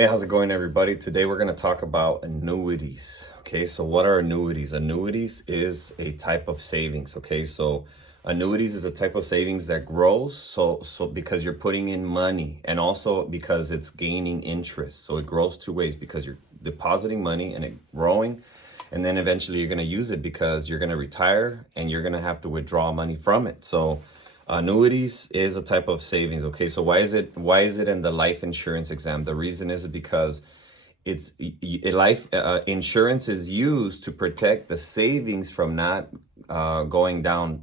Hey, how's it going, everybody? Today we're going to talk about annuities. Okay, so what are annuities? Annuities is a type of savings. Okay, so annuities is a type of savings that grows. So because you're putting in money, and also because it's gaining interest. So it grows two ways, because you're depositing money and it growing, and then eventually you're going to use it because you're going to retire and you're going to have to withdraw money from it. So annuities is a type of savings. Okay, so why is it in the life insurance exam? The reason is because it's life insurance is used to protect the savings from not going down,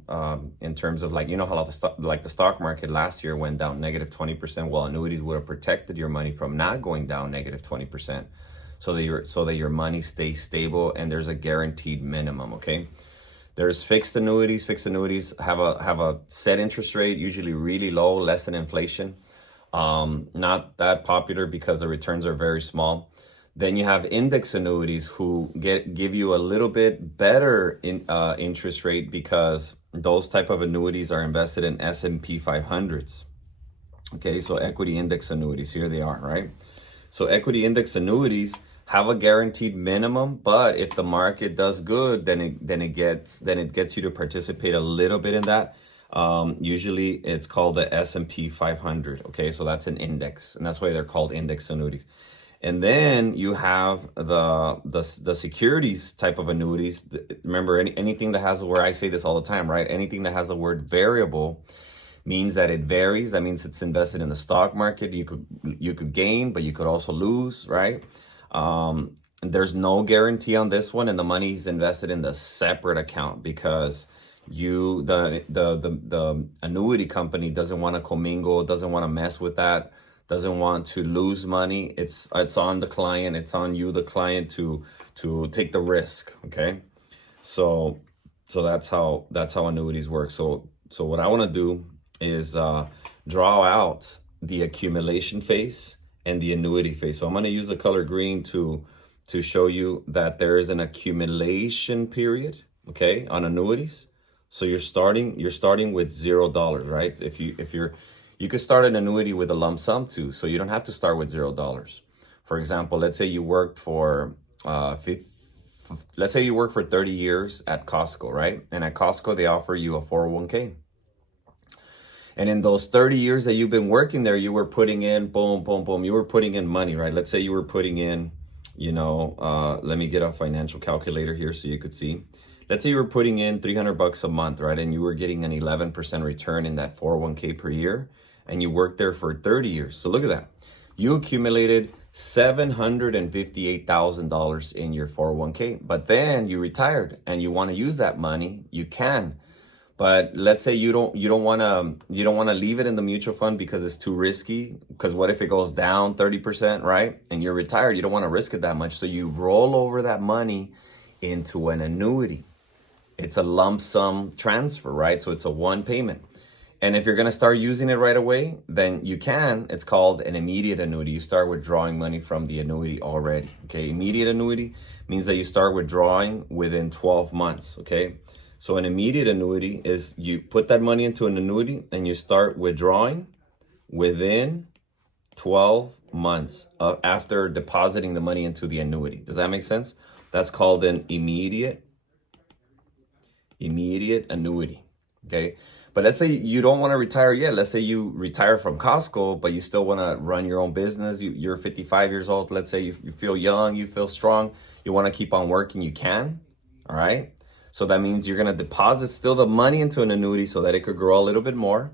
in terms of, like, you know how the stock market last year went down negative 20%. Well, annuities would have protected your money from not going down negative 20%, so that your money stays stable and there's a guaranteed minimum. Okay. There's fixed annuities. Fixed annuities have a set interest rate, usually really low, less than inflation. Not that popular because the returns are very small. Then you have index annuities, who give you a little bit better interest rate, because those type of annuities are invested in S&P 500s. Okay, so equity index annuities, here they are, right? So equity index annuities have a guaranteed minimum, but if the market does good, then it gets you to participate a little bit in that. Usually it's called the S&P 500. Okay, so that's an index, and that's why they're called index annuities. And then you have the securities type of annuities. Remember, anything that has, where I say this all the time, right? Anything that has the word variable means that it varies. That means it's invested in the stock market. You could gain, but you could also lose, right? There's no guarantee on this one, and the money's invested in the separate account, because the annuity company doesn't want to commingle, doesn't want to mess with that, doesn't want to lose money. It's on the client, it's on you, the client, to take the risk. Okay, so that's how annuities work. So what I want to do is draw out the accumulation phase and the annuity phase. So I'm going to use the color green to show you that there is an accumulation period, okay, on annuities. So you're starting with $0, right? You could start an annuity with a lump sum too, so you don't have to start with $0. For example, let's say you worked for 30 years at Costco, right? And at Costco they offer you a 401k. And in those 30 years that you've been working there, you were putting in, boom, boom, boom, you were putting in money, right? Let's say you were putting in, let me get a financial calculator here so you could see. Let's say you were putting in $300 a month, right? And you were getting an 11% return in that 401k per year. And you worked there for 30 years. So look at that. You accumulated $758,000 in your 401k, but then you retired and you want to use that money, you can. But let's say you don't want to leave it in the mutual fund because it's too risky. Because what if it goes down 30%, right? And you're retired, you don't want to risk it that much. So you roll over that money into an annuity. It's a lump sum transfer, right? So it's a one payment. And if you're going to start using it right away, then you can. It's called an immediate annuity. You start withdrawing money from the annuity already. Okay, immediate annuity means that you start withdrawing within 12 months. Okay. So an immediate annuity is you put that money into an annuity and you start withdrawing within 12 months after depositing the money into the annuity. Does that make sense? That's called an immediate annuity. Okay. But let's say you don't want to retire yet. Let's say you retire from Costco, but you still want to run your own business. You're 55 years old. Let's say you feel young, you feel strong, you want to keep on working, you can. All right. So that means you're going to deposit still the money into an annuity so that it could grow a little bit more.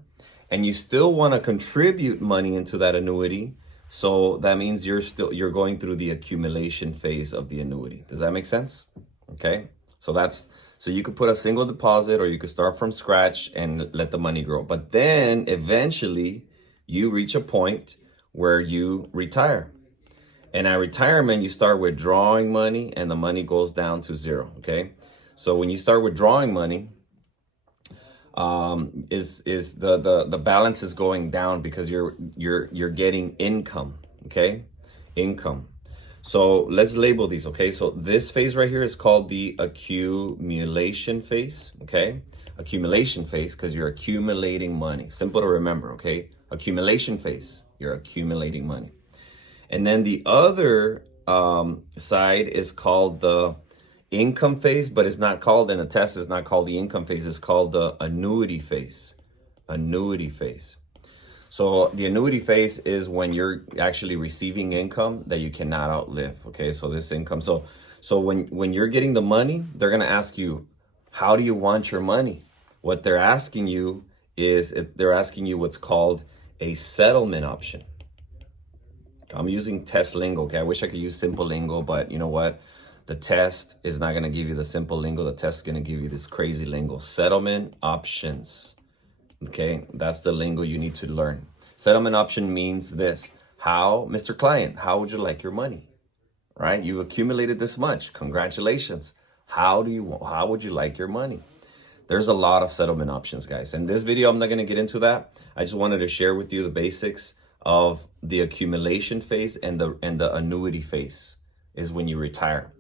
And you still want to contribute money into that annuity. So that means you're going through the accumulation phase of the annuity. Does that make sense? Okay. So you could put a single deposit, or you could start from scratch and let the money grow. But then eventually you reach a point where you retire. And at retirement, you start withdrawing money and the money goes down to zero. Okay. So when you start withdrawing money, the balance is going down because you're getting income. Okay. Income. So let's label these, okay? So this phase right here is called the accumulation phase, okay? Accumulation phase, because you're accumulating money. Simple to remember, okay? Accumulation phase, you're accumulating money. And then the other side is called the income phase, but it's not called in the test. It's not called the income phase. It's called the annuity phase. Annuity phase. So the annuity phase is when you're actually receiving income that you cannot outlive. Okay, so this income. So when you're getting the money, they're gonna ask you, how do you want your money? What they're asking you is they're asking you what's called a settlement option. I'm using test lingo. Okay, I wish I could use simple lingo, but you know what? The test is not gonna give you the simple lingo. The test is gonna give you this crazy lingo. Settlement options. Okay, that's the lingo you need to learn. Settlement option means this. How, Mr. Client, how would you like your money? Right? You've accumulated this much. Congratulations. How would you like your money? There's a lot of settlement options, guys. In this video, I'm not going to get into that. I just wanted to share with you the basics of the accumulation phase and the annuity phase is when you retire.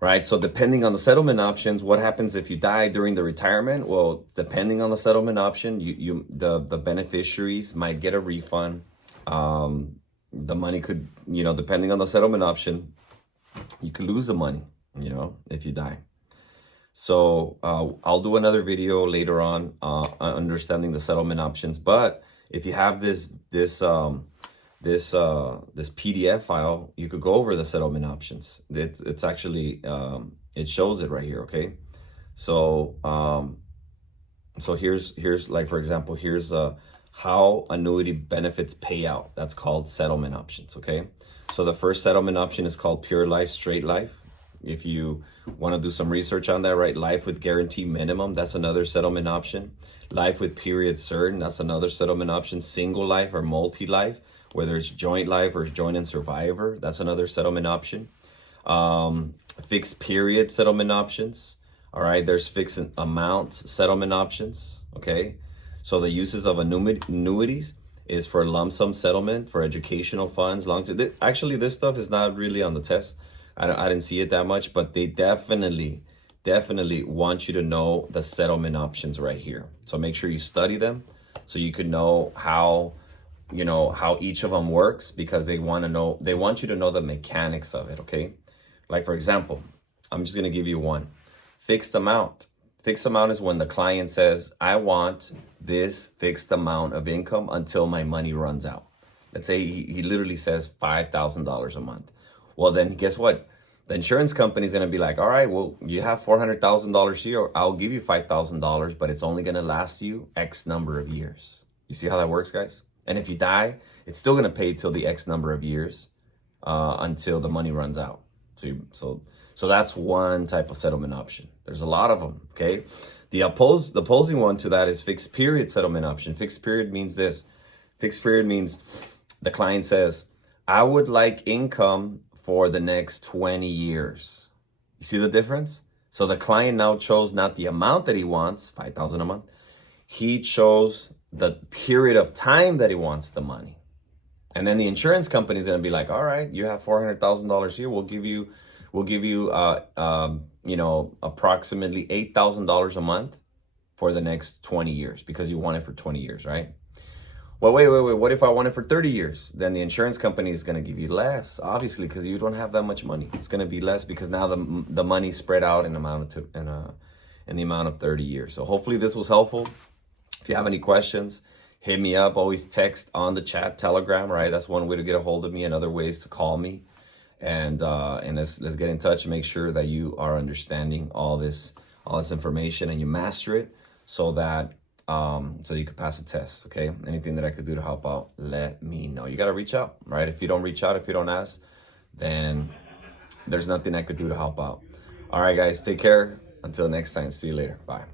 Right, so depending on the settlement options, what happens if you die during the retirement? Well, depending on the settlement option, the beneficiaries might get a refund. The money could, depending on the settlement option, you could lose the money, if you die. So I'll do another video later on understanding the settlement options. But if you have this PDF file, you could go over the settlement options. It's actually it shows it right here. Okay, so here's like, for example, here's how annuity benefits payout. That's called settlement options. Okay, so the first settlement option is called pure life, straight life. If you want to do some research on that, right? Life with guarantee minimum, that's another settlement option. Life with period certain, that's another settlement option. Single life or multi-life, whether it's joint life or joint and survivor, that's another settlement option. Fixed period settlement options. All right, there's fixed amount settlement options. Okay, so the uses of annuities is for lump sum settlement, for educational funds. Actually, this stuff is not really on the test. I didn't see it that much, but they definitely want you to know the settlement options right here. So make sure you study them so you can know how each of them works, because they want you to know the mechanics of it. Okay, like, for example, I'm just going to give you one. Fixed amount. Fixed amount is when the client says, I want this fixed amount of income until my money runs out. Let's say he literally says $5,000 a month. Well, then guess what? The insurance company is going to be like, all right, well, you have $400,000 here. I'll give you $5,000, but it's only going to last you X number of years. You see how that works, guys? And if you die, it's still going to pay till the X number of years until the money runs out. So that's one type of settlement option. There's a lot of them, okay? The opposing one to that is fixed period settlement option. Fixed period means this. Fixed period means the client says, I would like income for the next 20 years. You see the difference? So the client now chose not the amount that he wants, $5,000 a month. He chose the period of time that he wants the money. And then the insurance company is going to be like, all right, you have $400,000 here. We'll give you approximately $8,000 a month for the next 20 years because you want it for 20 years, right? Well, wait. What if I want it for 30 years? Then the insurance company is going to give you less, obviously, because you don't have that much money. It's going to be less because now the money's spread out in the amount of 30 years. So hopefully this was helpful. If you have any questions, hit me up. Always text on the chat, Telegram, right? That's one way to get a hold of me, and other ways to call me. And let's get in touch and make sure that you are understanding all this information and you master it so that so you could pass the test. Okay, anything that I could do to help out, let me know. You got to reach out, right? If you don't reach out, if you don't ask, then there's nothing I could do to help out. All right, guys, take care. Until next time, see you later. Bye.